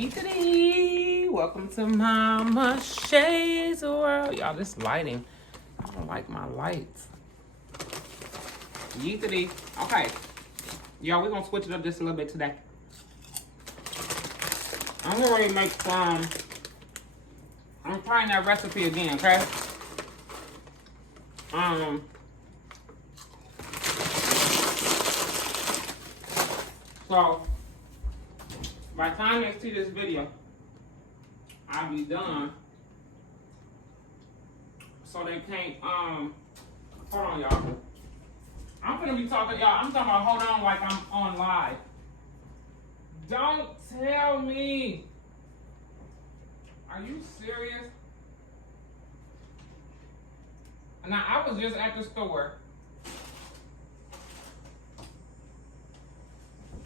Yeetity! Welcome to Mama Shay's World. Y'all, this lighting, I don't like my lights. Yeetity. Okay. Y'all, we're going to switch it up just a little bit today. I'm going to make some, I'm trying that recipe again, okay? So, by the time they see this video, I'll be done. So they can't, hold on, y'all. I'm gonna be talking, y'all. I'm talking about hold on like I'm on live. Don't tell me. Are you serious? Now, I was just at the store.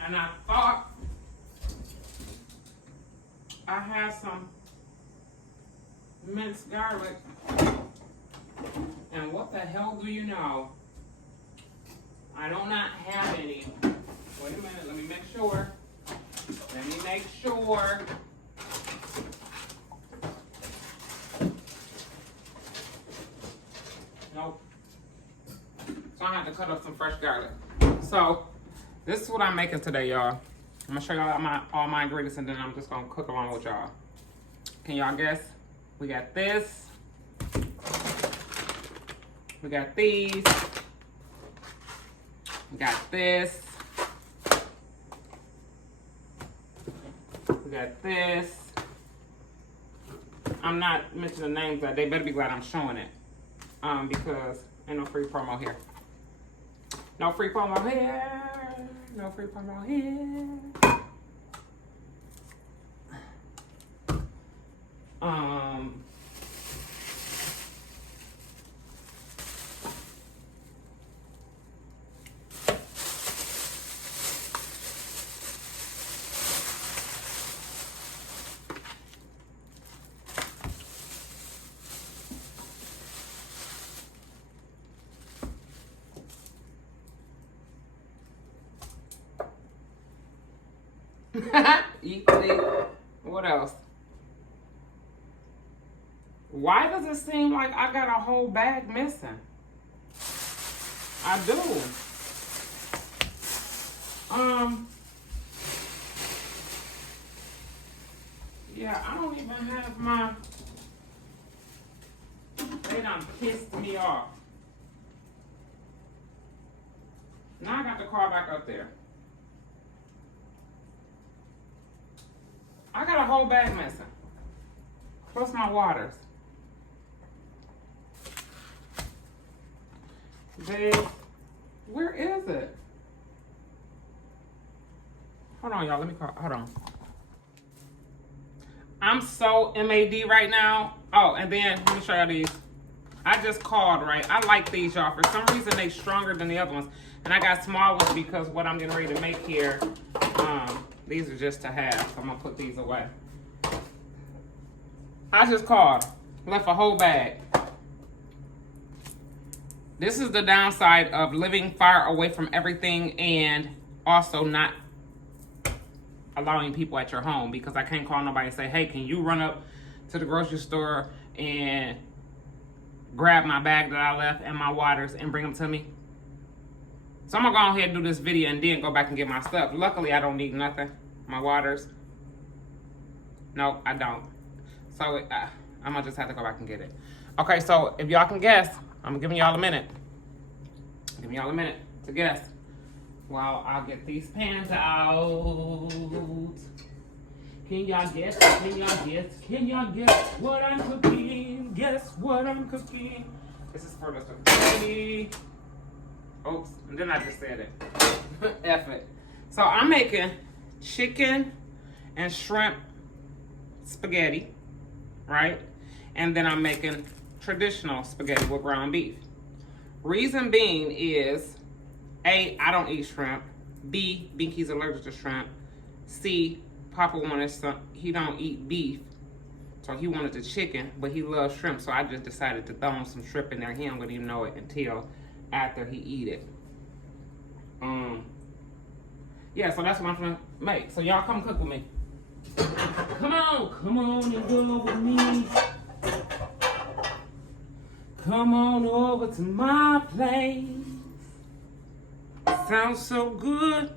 And I thought I had some minced garlic. And what the hell do you know? I do not have any. Wait a minute, let me make sure. Let me make sure. Nope. So I have to cut up some fresh garlic. So this is what I'm making today, y'all. I'm gonna show y'all all my ingredients and then I'm just gonna cook along with y'all. Can y'all guess? We got this. We got these. We got this. We got this. I'm not mentioning the names, but they better be glad I'm showing it. Because ain't no free promo here. No free promo here. No free promo here. Eat it. What else? Why does it seem like I got a whole bag missing? I do. Yeah, I don't even have my, they done pissed me off. Now I got the car back up there. I got a whole bag missing. Plus my waters. Babe, where is it? Hold on, y'all. Let me call. Hold on. I'm so MAD right now. Oh, and then let me show y'all these. I just called, right? I like these, y'all. For some reason, they stronger than the other ones. And I got small ones because what I'm getting ready to make here, these are just to have. So I'm going to put these away. I just called. Left a whole bag. This is the downside of living far away from everything and also not allowing people at your home, because I can't call nobody and say, hey, can you run up to the grocery store and grab my bag that I left and my waters and bring them to me? So I'm going to go ahead and do this video and then go back and get my stuff. Luckily, I don't need nothing. My waters. No, I don't. So I'm going to just have to go back and get it. Okay, so if y'all can guess, I'm giving y'all a minute. Giving y'all a minute to guess while I get these pans out. Can y'all guess? Can y'all guess? Can y'all guess what I'm cooking? Guess what I'm cooking? This is for the spaghetti. Oops, and then I just said it. F it. So I'm making chicken and shrimp spaghetti, right? And then I'm making traditional spaghetti with ground beef. Reason being is, A, I don't eat shrimp. B, Binky's allergic to shrimp. C, Papa wanted some, he don't eat beef. So he wanted the chicken, but he loves shrimp. So I just decided to throw some shrimp in there. He don't even know it until after he eat it. Yeah, so that's what I'm gonna make. So y'all come cook with me. Come on and go with me. Come on over to my place. Sounds so good.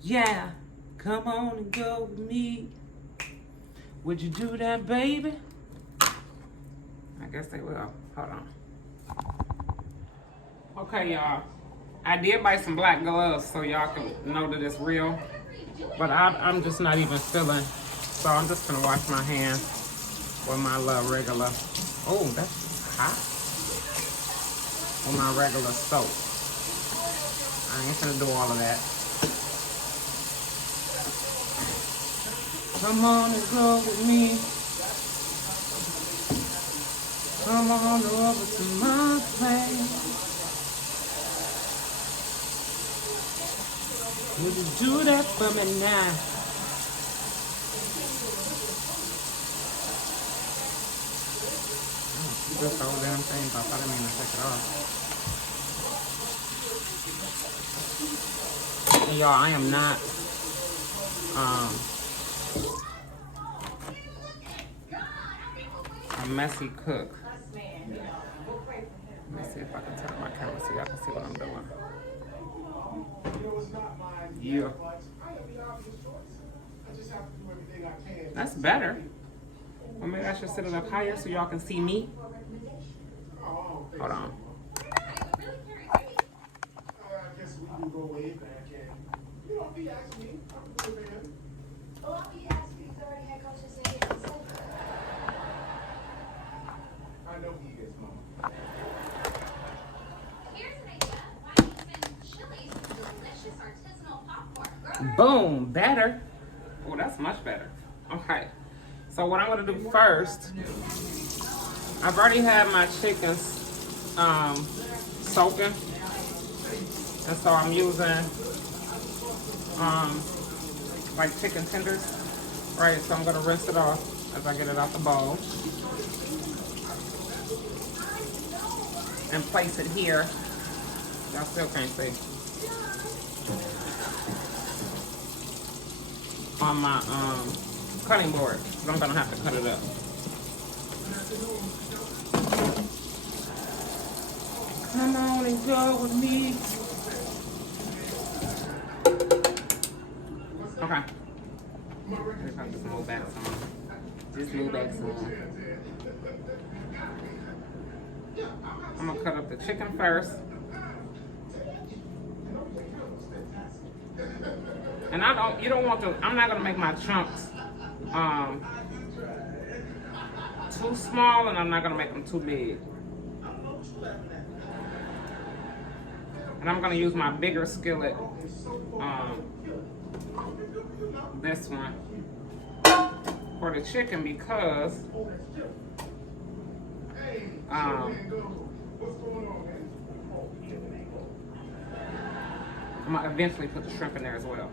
Yeah, come on and go with me. Would you do that, baby? I guess they will. Hold on. Okay, y'all. I did buy some black gloves so y'all can know that it's real. But I'm just not even feeling. So I'm just gonna wash my hands with my little regular. Oh, that's hot. With my regular soap. I ain't gonna do all of that. Come on and go with me. Come on over to my place. Would you do that for me now? Oh, this whole damn thing. I thought I meant to take it off. And y'all, I am not a messy cook. Let me see if I can turn my camera so y'all can see what I'm doing. Yeah. That's better. Or maybe I should set it up higher so y'all can see me. Hold on. Boom, better. Oh, that's much better. Okay, so what I'm gonna do first, I've already had my chickens soaking, and so I'm using like chicken tenders, right? So I'm gonna rinse it off as I get it out the bowl and place it here. Y'all still can't see. On my cutting board, because I'm gonna have to cut it up. Come on and go with me. Okay. Just move back some. Just move back some. I'm gonna cut up the chicken first. And you don't want to, I'm not gonna make my chunks too small, and I'm not gonna make them too big. And I'm gonna use my bigger skillet, this one, for the chicken because I'm gonna eventually put the shrimp in there as well.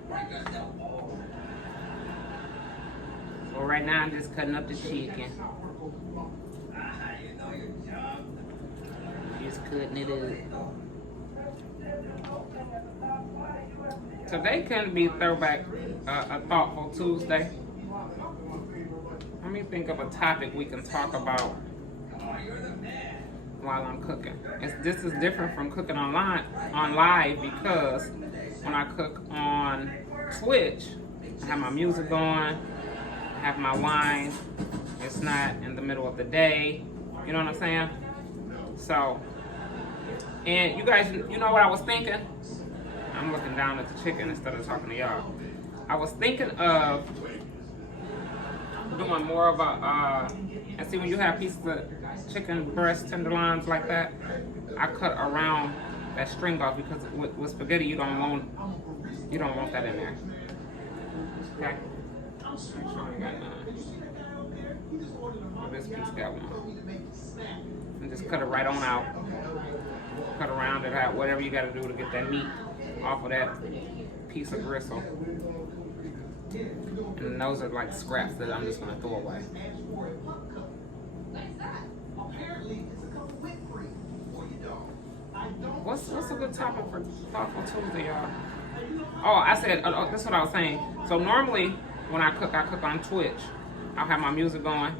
So right now I'm just cutting up the chicken. Just cutting it up. Today can be throwback, a thoughtful Tuesday. Let me think of a topic we can talk about while I'm cooking. This is different from cooking on live because when I cook on Twitch, I have my music going, I have my wine. It's not in the middle of the day. You know what I'm saying? So, and you guys, you know what I was thinking? I'm looking down at the chicken instead of talking to y'all. I was thinking of doing more of a, and see when you have pieces of chicken breast tenderloins like that, I cut around that string off because with spaghetti you don't want that in there. Okay. Make sure I got none. This piece got one. And just cut it right on out. Cut around it out, whatever you got to do to get that meat off of that piece of gristle. And those are like scraps that I'm just gonna throw away. What's a good topic for Thoughtful Tuesday, y'all? Oh, I said, that's what I was saying. So normally when I cook on Twitch. I'll have my music going,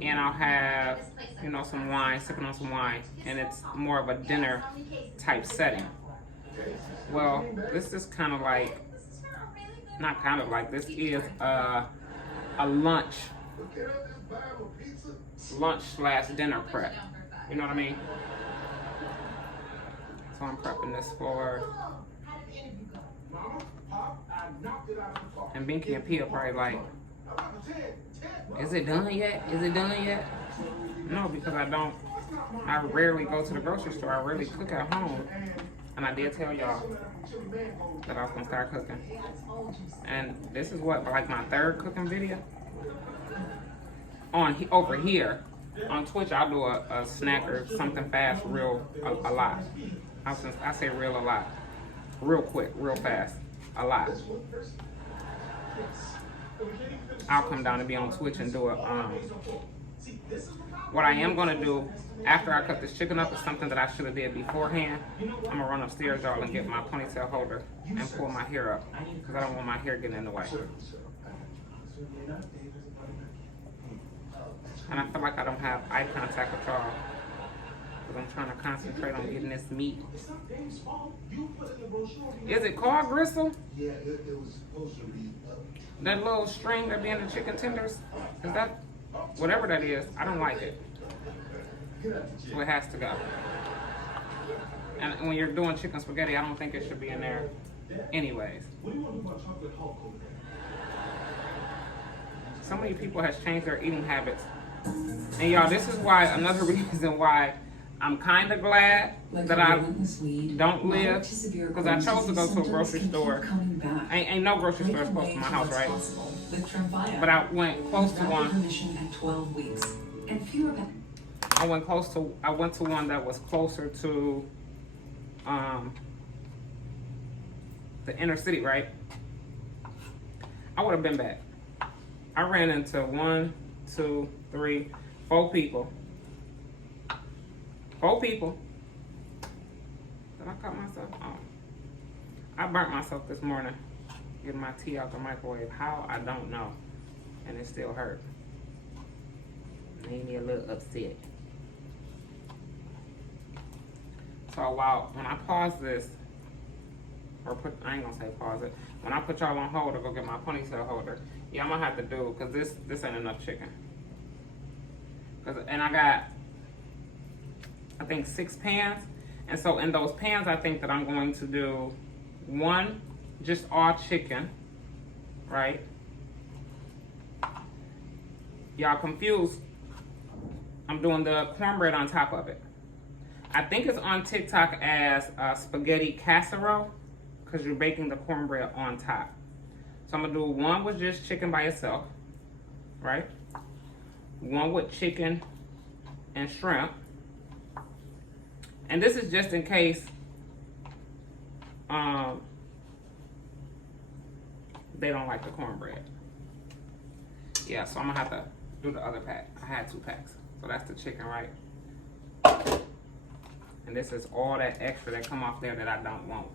and I'll have, you know, some wine, sipping on some wine, and it's more of a dinner type setting. Well, this is kind of like, not kind of like, this is a lunch slash dinner prep. You know what I mean? So I'm prepping this for, and Binky and P are probably like, is it done yet? Is it done yet? No, because I rarely go to the grocery store. I rarely cook at home. And I did tell y'all that I was gonna start cooking. And this is what, like my third cooking video? Over here, on Twitch, I'll do a snack or something fast a lot. I say real a lot. Real quick, real fast, a lot. I'll come down and be on Twitch and do it. What I am gonna do after I cut this chicken up is something that I should have did beforehand. I'm gonna run upstairs, y'all, and get my ponytail holder and pull my hair up because I don't want my hair getting in the way. And I feel like I don't have eye contact with y'all because I'm trying to concentrate on getting this meat. Is it called gristle? Yeah, it was supposed to be. That little string that be in the chicken tenders? Is that, whatever that is, I don't like it. So it has to go. And when you're doing chicken spaghetti, I don't think it should be in there anyways. So many people has changed their eating habits. And y'all, this is why, another reason why I'm kind of glad that I don't live, because I chose to go to a grocery store. Ain't no grocery store close to my house, right? But I went close to one. I went to one that was closer to the inner city, right? I would have been back. I ran into 1, 2, 3, 4 people. 4 people. Did I cut myself? Oh. I burnt myself this morning getting my tea out the microwave. How? I don't know. And it still hurt. Made me a little upset. So when I pause this, I ain't gonna say pause it. When I put y'all on hold to go get my ponytail holder, yeah, I'm gonna have to do, because this ain't enough chicken. And I got, I think 6 pans. And so in those pans, I think that I'm going to do 1, just all chicken, right? Y'all confused. I'm doing the cornbread on top of it. I think it's on TikTok as spaghetti casserole, because you're baking the cornbread on top. So I'm gonna do 1 with just chicken by itself, right? 1 with chicken and shrimp. And this is just in case they don't like the cornbread. Yeah, so I'm gonna have to do the other pack. I had 2 packs. So that's the chicken, right? And this is all that extra that come off there that I don't want.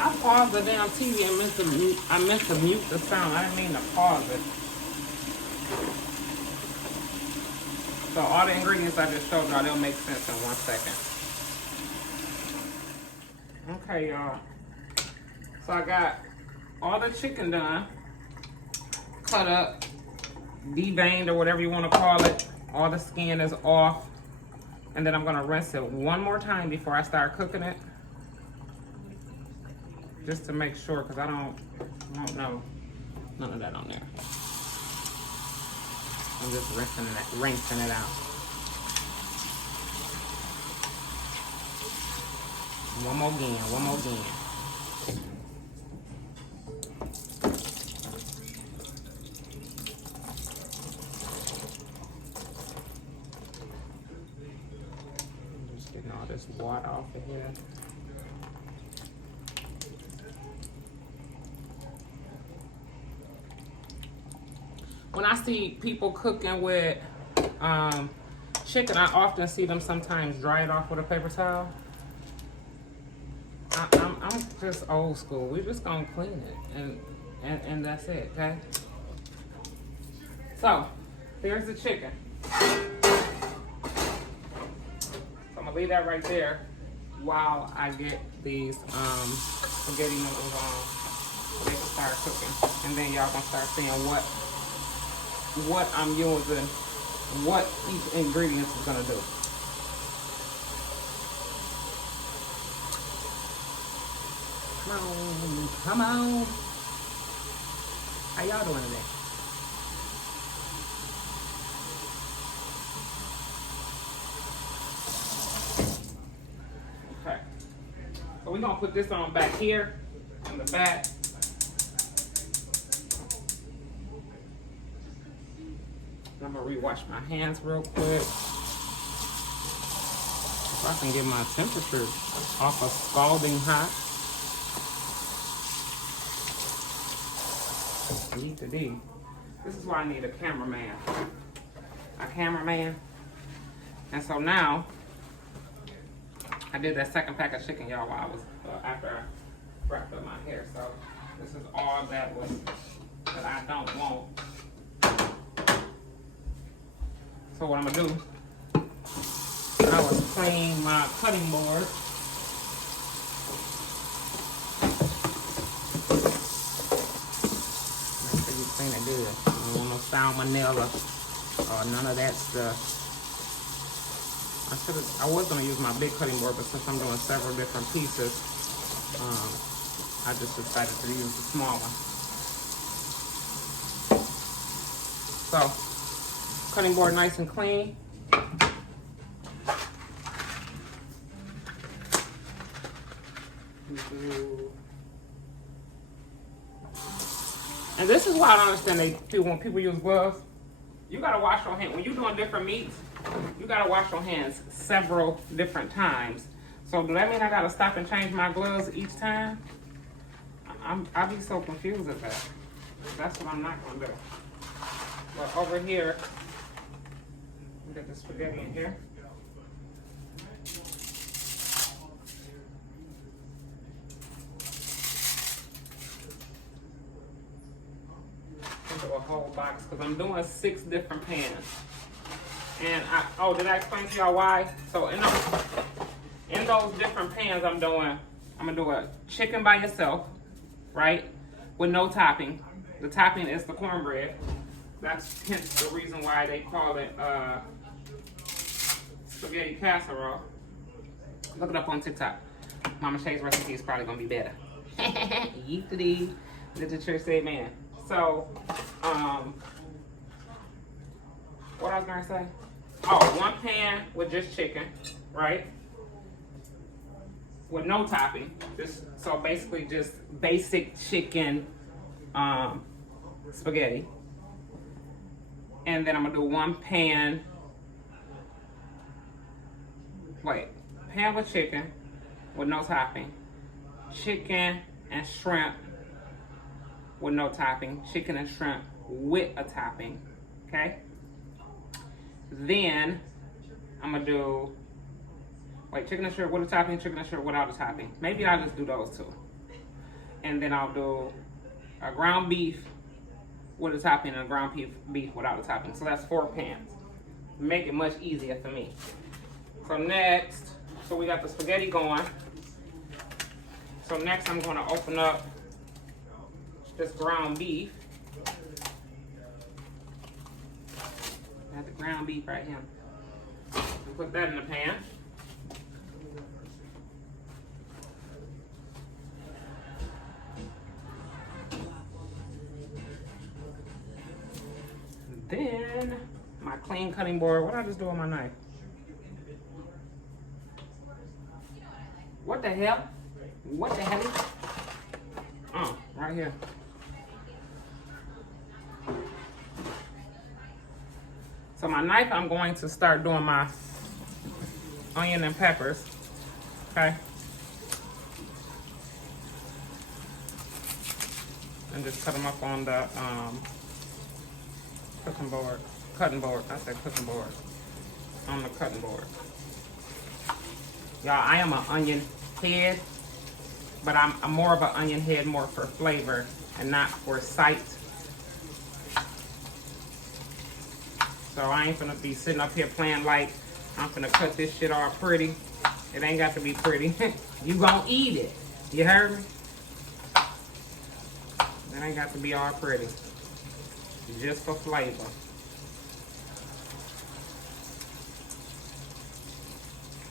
I paused the damn TV and meant to mute the sound. I didn't mean to pause it. So all the ingredients I just showed y'all, they'll make sense in 1 second. Okay, y'all. So I got all the chicken done, cut up, deveined or whatever you want to call it. All the skin is off. And then I'm gonna rinse it 1 more time before I start cooking it. Just to make sure, because I don't know none of that on there. I'm just rinsing it out. One more again. I'm just getting all this water off of here. when I see people cooking with chicken, I often see them sometimes dry it off with a paper towel. I'm just old school. We're just gonna clean it and that's it, okay? So, here's the chicken. So I'm gonna leave that right there while I get these spaghetti noodles on so they can start cooking. And then y'all gonna start seeing what I'm using, what each ingredient is gonna do. Come on, come on. How y'all doing today? Okay. So we're gonna put this on back here in the back. I'm gonna rewash my hands real quick. So I can get my temperature off of scalding hot. This is why I need a cameraman. And so now, I did that second pack of chicken, y'all, while I was, after I wrapped up my hair. So this is all that I don't want. So what I'm gonna do, I was clean my cutting board. Clean it good. I don't want no salmonella or none of that stuff. I was gonna use my big cutting board, but since I'm doing several different pieces, I just decided to use the small one. So, cutting board nice and clean. And this is why I don't understand when people use gloves. You gotta wash your hands. When you're doing different meats, you gotta wash your hands several different times. So does that mean I gotta stop and change my gloves each time? I'll be so confused at that. That's what I'm not gonna do. But over here, get the spaghetti in here. A whole box because I'm doing 6 different pans. And did I explain to y'all why? So in those different pans I'm gonna do a chicken by itself, right? With no topping. The topping is the cornbread. That's hence the reason why they call it spaghetti casserole. Look it up on TikTok. Mama Shay's recipe is probably gonna be better. Yeet-a-dee. Let the church say amen. So, what I was gonna say? Oh, 1 pan with just chicken, right? With no topping. So basically just basic chicken spaghetti. And then I'm gonna do 1 pan. Pan with chicken with no topping. Chicken and shrimp with no topping, chicken and shrimp with a topping, okay? Then I'm gonna do, chicken and shrimp with a topping, chicken and shrimp without a topping. Maybe I'll just do those 2. And then I'll do a ground beef with a topping and a ground beef without a topping. So that's 4 pans. Make it much easier for me. So next, we got the spaghetti going. So next I'm gonna open up this ground beef. Got the ground beef right here. And put that in the pan. Then my clean cutting board. What did I just do with my knife? What the hell? What the hell? Oh, right here. So my knife, I'm going to start doing my onion and peppers, okay? And just cut them up on the Cutting board. I said cooking board. On the cutting board. Y'all, I am an onion head, but I'm more of an onion head more for flavor and not for sight. So I ain't finna be sitting up here playing like I'm finna cut this shit all pretty. It ain't got to be pretty. You gonna eat it. You heard me? It ain't got to be all pretty. Just for flavor.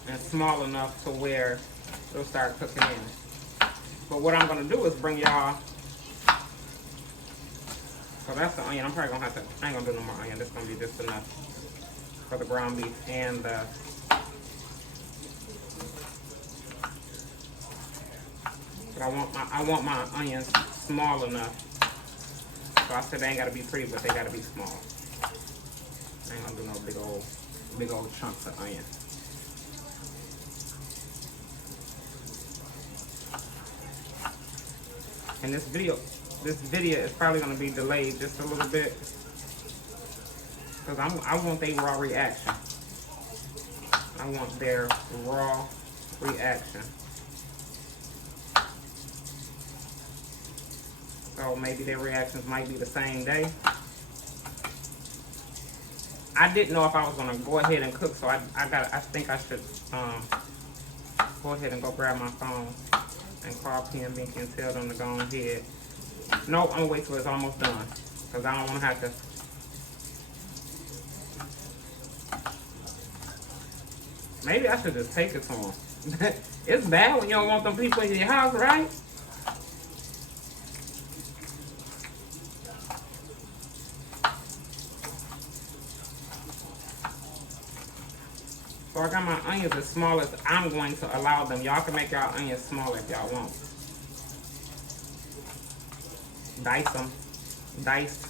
And small enough to where it'll start cooking in. But what I'm gonna do is bring y'all. So that's the onion. I'm probably gonna have to. I ain't gonna do no more onion. This is gonna be just enough for the ground beef and the. But I want my onions small enough. So I said they ain't gotta be pretty, but they gotta be small. I ain't gonna do no big old chunks of onion. And this video is probably gonna be delayed just a little bit because I want their raw reaction. I want their raw reaction. So maybe their reactions might be the same day. I didn't know if I was gonna go ahead and cook, so I think I should go ahead and go grab my phone and call PNB and tell them to go ahead. Nope, I'm gonna wait till it's almost done because I don't want to have to. Maybe I should just take it to them. It's bad when you don't want them people in your house, right? So I got my onions as small as I'm going to allow them. Y'all can make y'all onions smaller if y'all want. Dice them. Diced.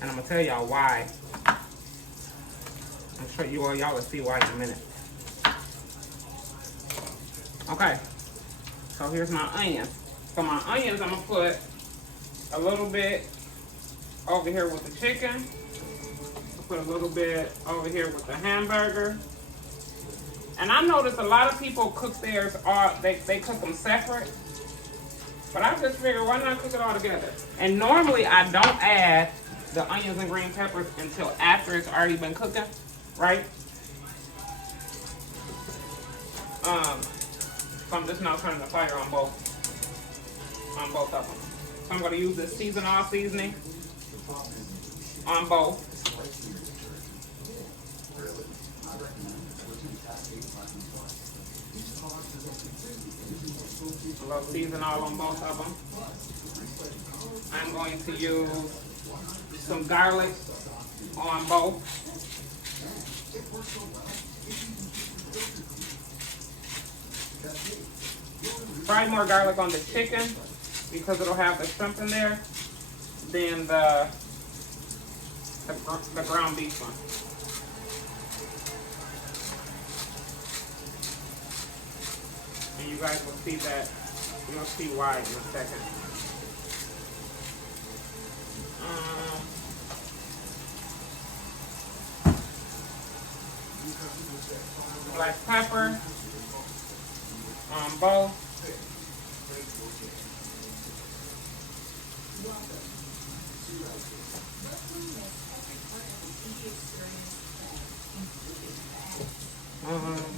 And I'm going to tell y'all why. I'm sure y'all will see why in a minute. Okay. So here's my onions. So my onions, I'm going to put a little bit over here with the chicken. Put a little bit over here with the hamburger. And I notice a lot of people cook theirs, they cook them separate. But I just figured, why not cook it all together? And normally I don't add the onions and green peppers until after it's already been cooking, right? So I'm just now turning the fire on both of them. So I'm gonna use this seasoning on both. A little season all on both of them. I'm going to use some garlic on both. Probably more garlic on the chicken because it'll have the shrimp in there than the ground beef one. And you guys will see that. You'll see why in a second. Black pepper on both.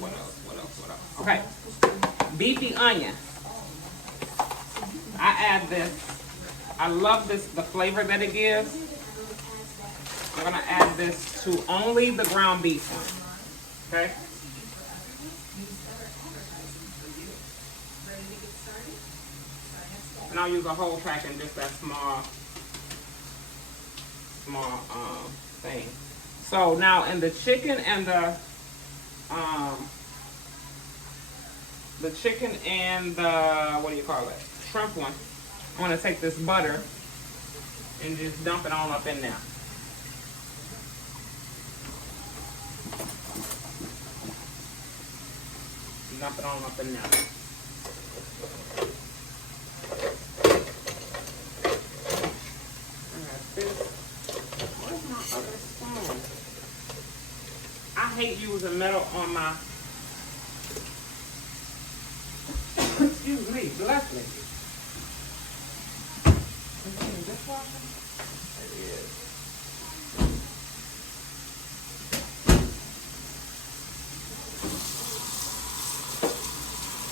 What else? Okay. Beefy onion. I add this. I love this, the flavor that it gives. I'm gonna add this to only the ground beef one. Okay? And I'll use a whole pack in just that small thing. So now in the chicken and the what do you call it? Shrimp one. I'm gonna take this butter and just dump it all up in there. Dump it all up in there. hate using metal on my, excuse me, bless me. Dishwasher? It is.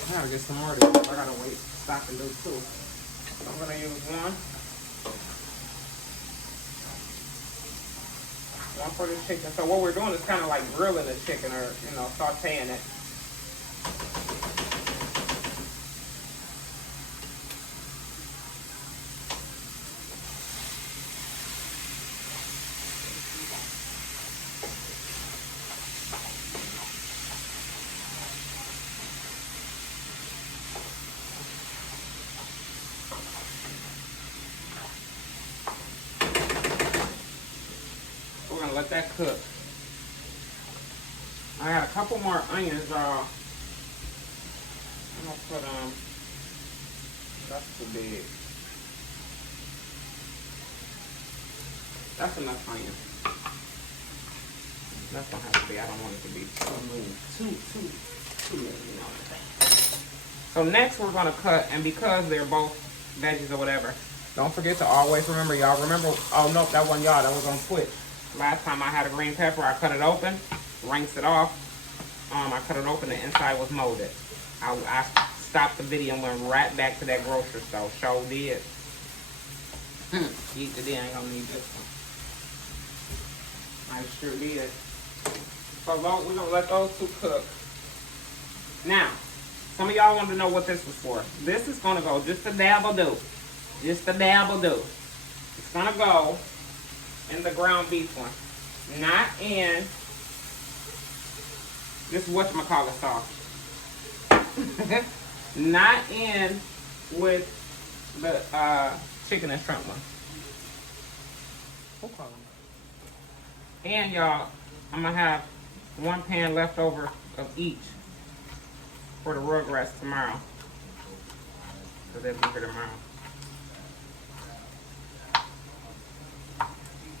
I gotta get some more of this. I gotta wait, stop and do two. So I'm gonna use one. One for the chicken. So what we're doing is kind of like grilling the chicken, or, you know, sauteing it. Let that cook. I got a couple more onions, y'all. I'm gonna put that's too big. That's enough onion. That's gonna have to be. I don't want it to be too little, you know what I'm saying. So next we're gonna cut, and because they're both veggies or whatever, don't forget to always remember, y'all. Remember, oh nope, that wasn't y'all. That was on Twitch. Last time I had a green pepper, I cut it open, rinsed it off. I cut it open, the inside was molded. I stopped the video and went right back to that grocery store. Sure did. Eat today, I ain't gonna need this one. I sure did. So we're gonna let those two cook. Now, some of y'all want to know what this was for. This is gonna go just a dabble-do. Just a dabble-do. It's gonna go in the ground beef one, not in this whatchamacallit sauce. Not in with the chicken and shrimp one. And y'all, I'm gonna have one pan left over of each for the Rugrats tomorrow, so they'll be here tomorrow.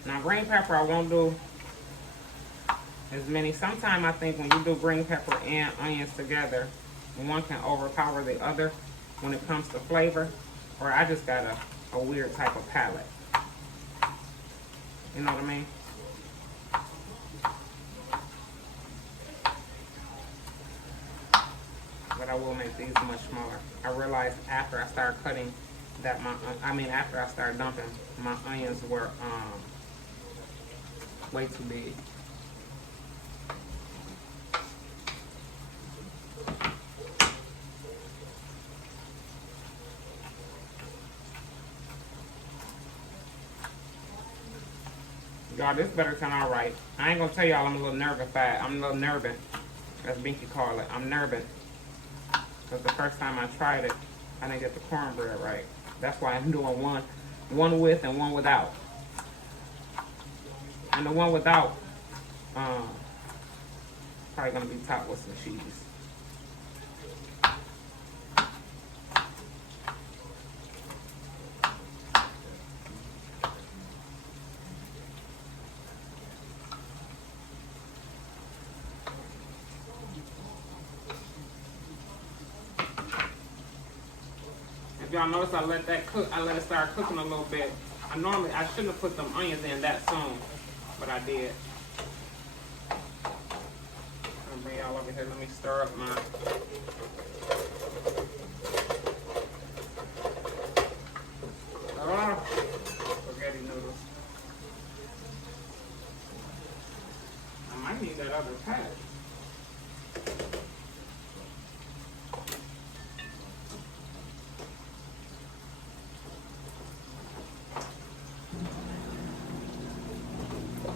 Now green pepper, I won't do as many. Sometimes I think when you do green pepper and onions together, one can overpower the other when it comes to flavor. Or I just got a weird type of palate. You know what I mean? But I will make these much smaller. I realized after I started cutting that after I started dumping, my onions were way too big. Y'all, this better turn out right. I ain't gonna tell y'all I'm a little nervified. I'm a little nervous, as Binky call it. I'm nervous. Because the first time I tried it, I didn't get the cornbread right. That's why I'm doing one with and one without. And the one without, probably gonna be topped with some cheese. If y'all notice, I let that cook. I let it start cooking a little bit. I shouldn't have put them onions in that soon, but I did. I'm gonna bring y'all over here. Let me stir up my. Spaghetti noodles. I might need that other patch.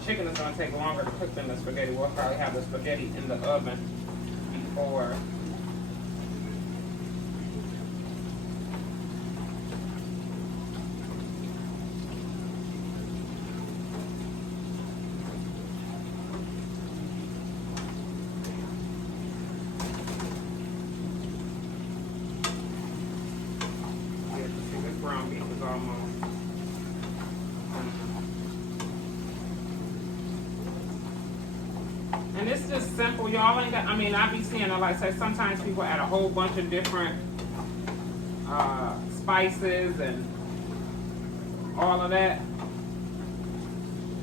Chicken is going to take longer to cook than the spaghetti. We'll probably have the spaghetti in the oven before. Yeah, see, this brown beef is almost. And it's just simple, y'all ain't got, I mean, I be seeing it, like say sometimes people add a whole bunch of different spices and all of that.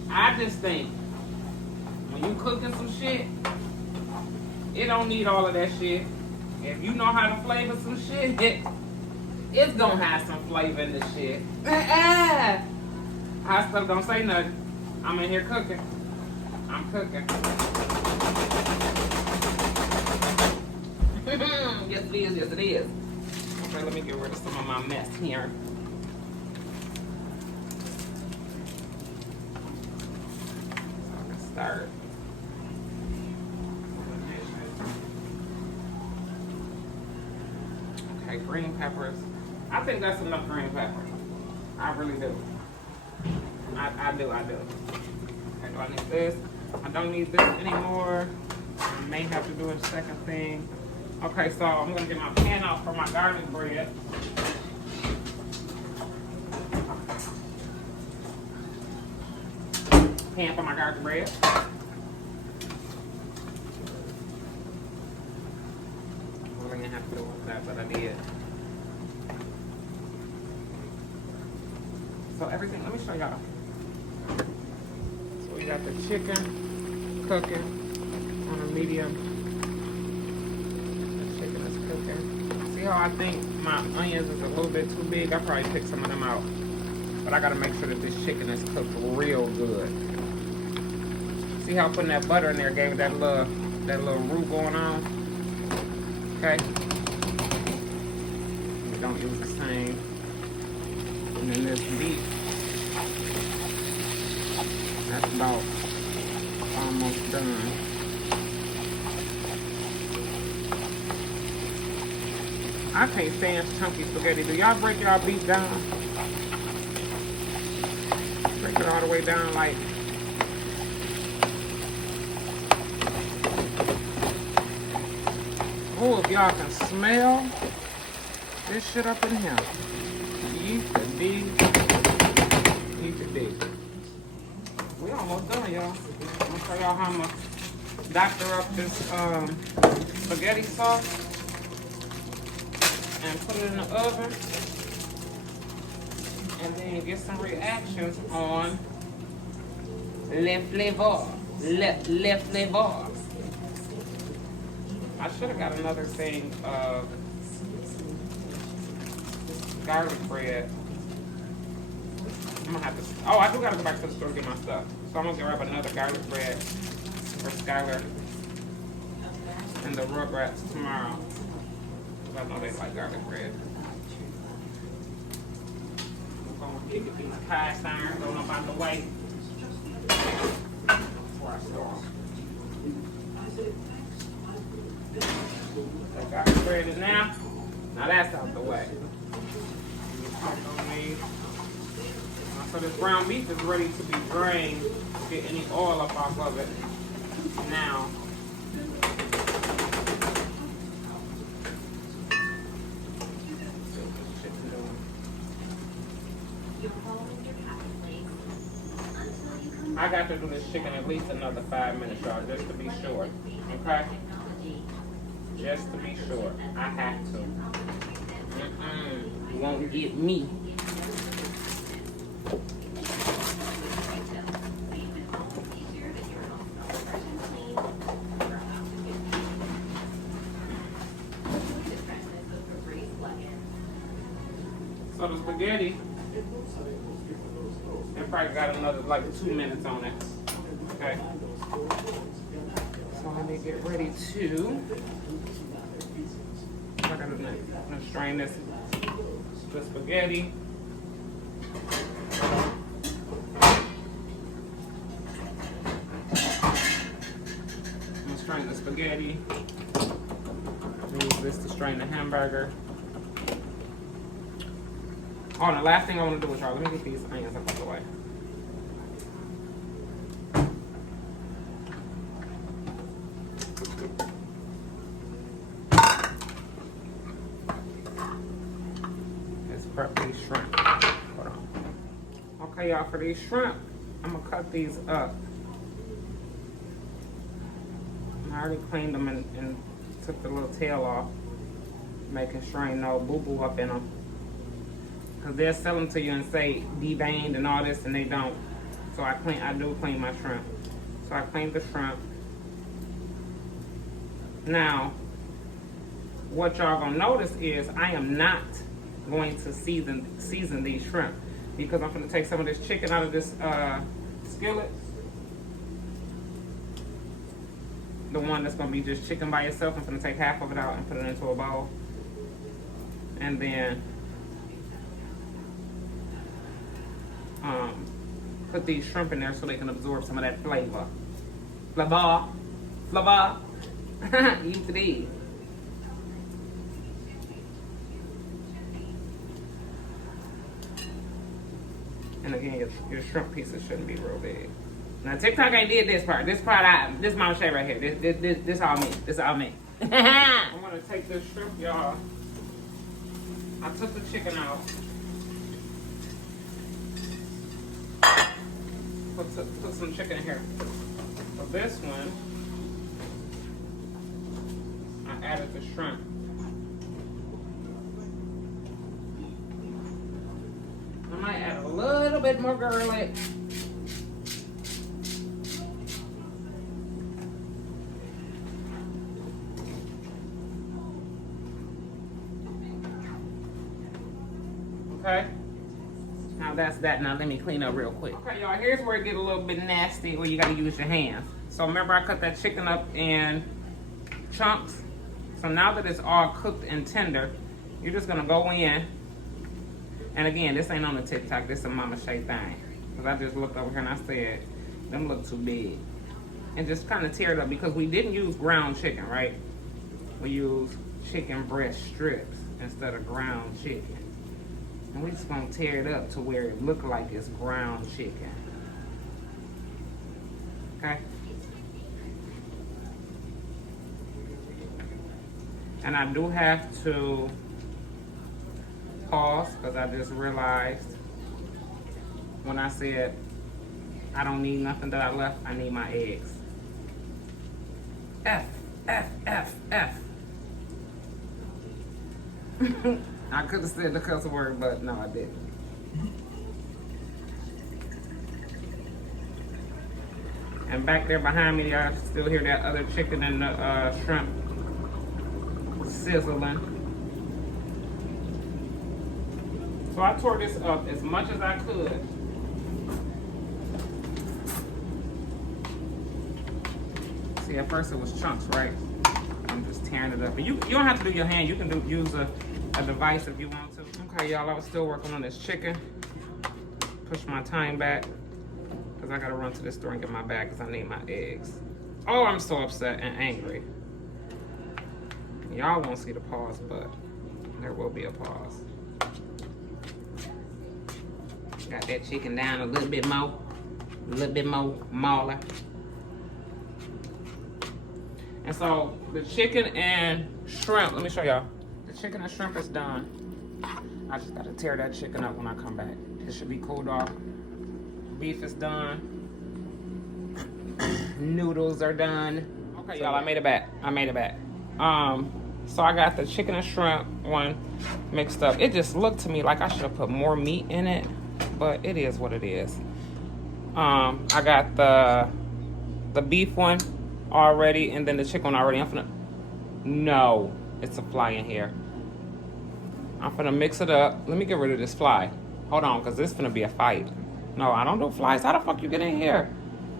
I just think when you cooking some shit, it don't need all of that shit. If you know how to flavor some shit, it's gonna have some flavor in the shit. I still don't say nothing. I'm in here cooking. I'm cooking. Yes it is, yes it is. Okay, let me get rid of some of my mess here. So I can start. Okay, green peppers. I think that's enough green peppers. I really do. I do. Okay, do I need this? I don't need this anymore. I may have to do a second thing. Okay, so I'm gonna get my pan out for my garlic bread. Pan for my garlic bread. I really didn't have to do that, but I did. So everything, let me show y'all. So we got the chicken cooking on a medium. See how I think my onions is a little bit too big? I probably pick some of them out. But I gotta make sure that this chicken is cooked real good. See how putting that butter in there gave it that little roux going on? Okay. We don't use the same. And then this beef. That's about almost done. I can't stand chunky spaghetti. Do y'all break y'all beef down? Break it all the way down like. Oh, if y'all can smell this shit up in here. You could be. We almost done, y'all. I'm gonna show y'all how I'm gonna doctor up this spaghetti sauce. And put it in the oven, and then get some reactions on le flavor. I should have got another thing of garlic bread. I'm gonna have to. Oh, I do gotta go back to the store to get my stuff. So I'm gonna grab another garlic bread for Skylar and the Rugrats tomorrow. I know they like garlic bread. I'm going to kick it through the cast iron, going up out the way. Before I store them. That garlic bread is now. Now that's out the way. So this brown beef is ready to be drained. Get any oil up off of it. Now. I got to do this chicken at least another 5 minutes, y'all, just to be sure. Okay? Just to be sure. I have to. You won't get me. So the spaghetti, it probably got another like 2 minutes on it. Okay. So let me get ready to. I gotta strain this the spaghetti. I'm gonna strain the spaghetti. Use this to strain the hamburger. Oh, and the last thing I want to do with y'all, let me get these onions out of the way. Let's prep these shrimp. Hold on. Okay, y'all, for these shrimp, I'm going to cut these up. I already cleaned them and took the little tail off, making sure ain't no boo-boo up in them. Because they'll sell them to you and say deveined and all this, and they don't. So I do clean my shrimp. So I cleaned the shrimp. Now, what y'all gonna notice is I am not going to season these shrimp, because I'm gonna take some of this chicken out of this skillet. The one that's gonna be just chicken by itself. I'm gonna take half of it out and put it into a bowl. And then put these shrimp in there so they can absorb some of that flavor. Flavor. Eat these. And again, your shrimp pieces shouldn't be real big. Now TikTok ain't did this part. This mama shade right here. This all me. This all me. I'm gonna take this shrimp, y'all. I took the chicken out. Put some chicken in here. For this one, I added the shrimp. I might add a little bit more garlic. Okay. Now that's that. Now let me clean up real quick. Okay, y'all, here's where it get a little bit nasty, where you gotta use your hands. So remember I cut that chicken up in chunks. So now that it's all cooked and tender, you're just gonna go in. And again, this ain't on the TikTok, this is a Mama Shay thing. Cause I just looked over here and I said, them look too big. And just kind of tear it up, because we didn't use ground chicken, right? We used chicken breast strips instead of ground chicken. And we just gonna tear it up to where it look like it's ground chicken. Okay? And I do have to pause, because I just realized when I said I don't need nothing that I left, I need my eggs. F. I could have said the cuss word, but no, I didn't. And back there behind me, y'all still hear that other chicken and the shrimp sizzling. So I tore this up as much as I could. See, at first it was chunks, right? I'm just tearing it up. But you don't have to do your hand. You can use a device if you want to. Okay, y'all, I was still working on this chicken. Push my time back, because I gotta run to the store and get my bag, because I need my eggs. Oh, I'm so upset and angry. Y'all won't see the pause, but there will be a pause. Got that chicken down a little bit more smaller. And so the chicken and shrimp, let me show y'all. The chicken and shrimp is done. I just gotta tear that chicken up when I come back. It should be cooled off. Beef is done. Noodles are done. Okay, y'all, I made it back. So I got the chicken and shrimp one mixed up. It just looked to me like I should have put more meat in it, but it is what it is. I got the beef one already, and then the chicken one already. No, it's a fly in here. I'm gonna mix it up. Let me get rid of this fly. Hold on, because this is gonna be a fight. No, I don't do flies. How the fuck you get in here?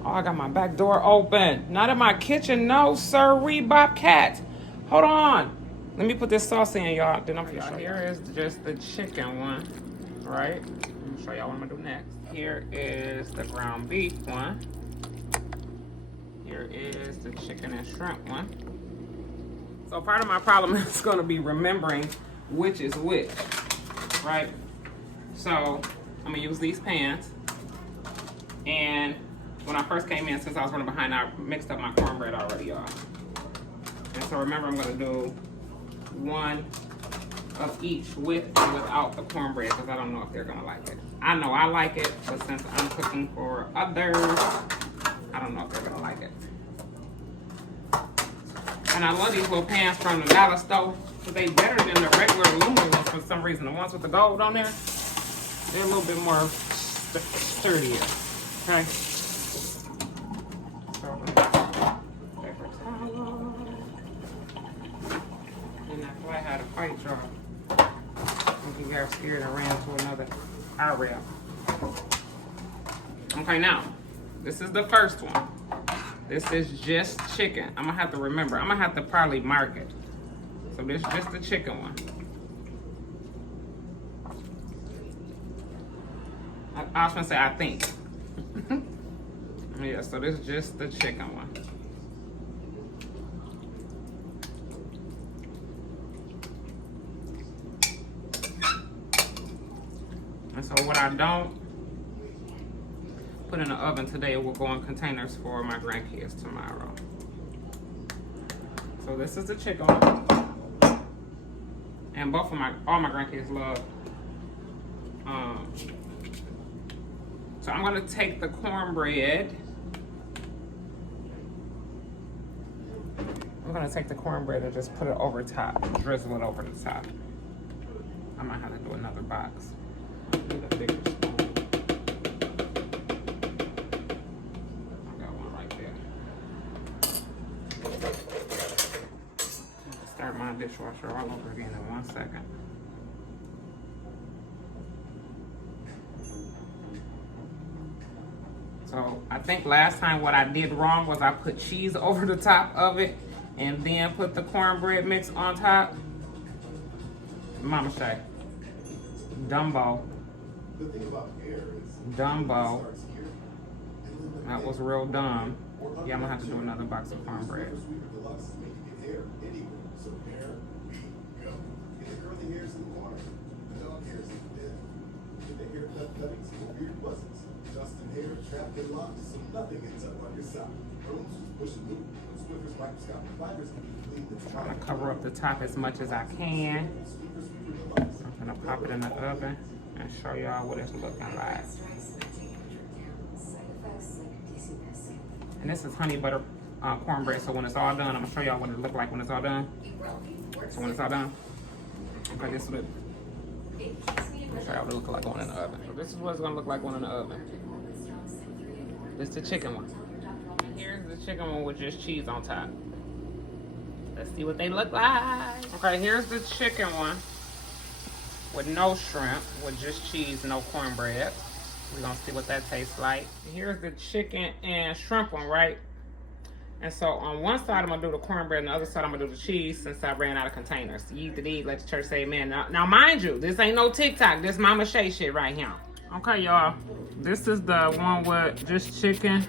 Oh, I got my back door open. Not in my kitchen. No, sirree, Bobcat. Hold on. Let me put this sauce in, y'all. Then I'm gonna show you. Here is just the chicken one, right? Let me show y'all what I'm gonna do next. Here is the ground beef one. Here is the chicken and shrimp one. So part of my problem is gonna be remembering which is which, right? So I'm gonna use these pans. And when I first came in, since I was running behind, I mixed up my cornbread already, y'all. And so remember, I'm gonna do one of each with and without the cornbread, because I don't know if they're gonna like it. I know I like it, but since I'm cooking for others, I don't know if they're gonna like it. And I love these little pans from the dollar store because they better than the regular aluminum ones for some reason. The ones with the gold on there, they're a little bit more sturdier. Okay. So, paper towel. And that's why I had a fight y'all. He got scared and ran to another area. Okay, now, this is the first one. This is just chicken. I'm gonna have to remember. I'm gonna have to probably mark it. So this is just the chicken one. I was gonna say I think. Yeah, so this is just the chicken one. And so what I don't put in the oven today will go in containers for my grandkids tomorrow. So this is the chicken one. And both of all my grandkids love. So I'm gonna take the cornbread. I'm gonna take the cornbread and just put it over top, drizzle it over the top. I might have to do another box. Need a bigger spoon. I got one right there. I'll start my dishwasher all over again in 1 second. So I think last time what I did wrong was I put cheese over the top of it and then put the cornbread mix on top. Mama Shay. Dumbo. Dumbo. That was real dumb. Yeah, I'm gonna have to do another box of cornbread. I'm gonna cover up the top as much as I can. I'm gonna pop it in the oven and show y'all what it's looking like. And this is honey butter cornbread, so when it's all done, I'm gonna show y'all what it look like when it's all done. So when it's all done, okay, this will show y'all what it look like going in the oven. So this is what it's gonna look like going in the oven. This is the chicken one. And here's the chicken one with just cheese on top. Let's see what they look like. Okay, here's the chicken one with no shrimp, with just cheese, no cornbread. We're gonna see what that tastes like. Here's the chicken and shrimp one, right? And so on one side, I'm gonna do the cornbread, and the other side, I'm gonna do the cheese since I ran out of containers. You eat to eat, let the church say amen. Now mind you, this ain't no TikTok. This Mama Shay shit right here. Okay, y'all. This is the one with just chicken.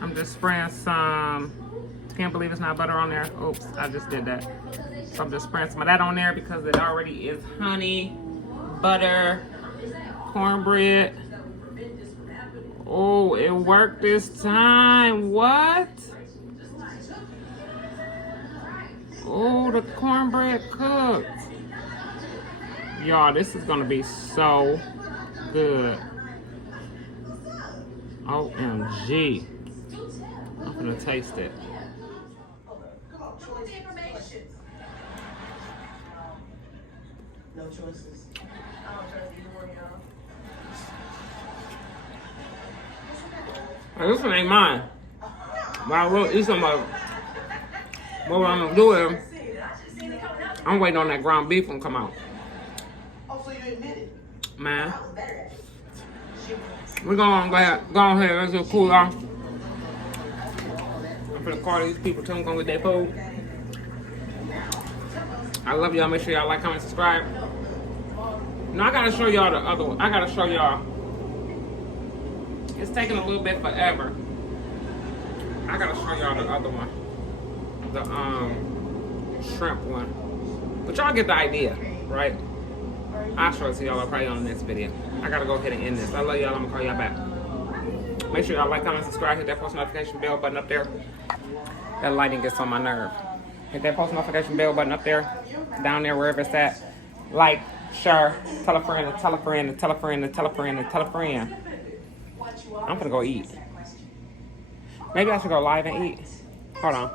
I'm just spraying some, can't believe it's not butter on there. Oops, I just did that. So I'm just spraying some of that on there because it already is honey, butter, cornbread. Oh, it worked this time. What? Oh, the cornbread cooked. Y'all, this is gonna be so good. OMG. I'm gonna taste it. No choices. This one ain't mine. But I will eat some of it. But what I'm gonna do is, I'm waiting on that ground beef one to come out. Oh, so you admit it? Man. I was better at it. We're going to go ahead, let's just cool off. I'm gonna call these people, tell them gonna get their food. I love y'all. Make sure y'all like, comment, subscribe. Now I gotta show y'all the other one. I gotta show y'all. It's taking a little bit forever. I gotta show y'all the other one. The shrimp one. But y'all get the idea, right? I'll show it to y'all probably on the next video. I gotta go ahead and end this. I love y'all. I'm gonna call y'all back. Make sure y'all like, comment, subscribe, hit that post notification bell button up there. That lighting gets on my nerve. Hit that post notification bell button up there, down there, wherever it's at. Like, share, tell a friend, and tell a friend, and tell a friend, and tell a friend, and tell a friend. I'm gonna go eat. Maybe I should go live and eat. Hold on.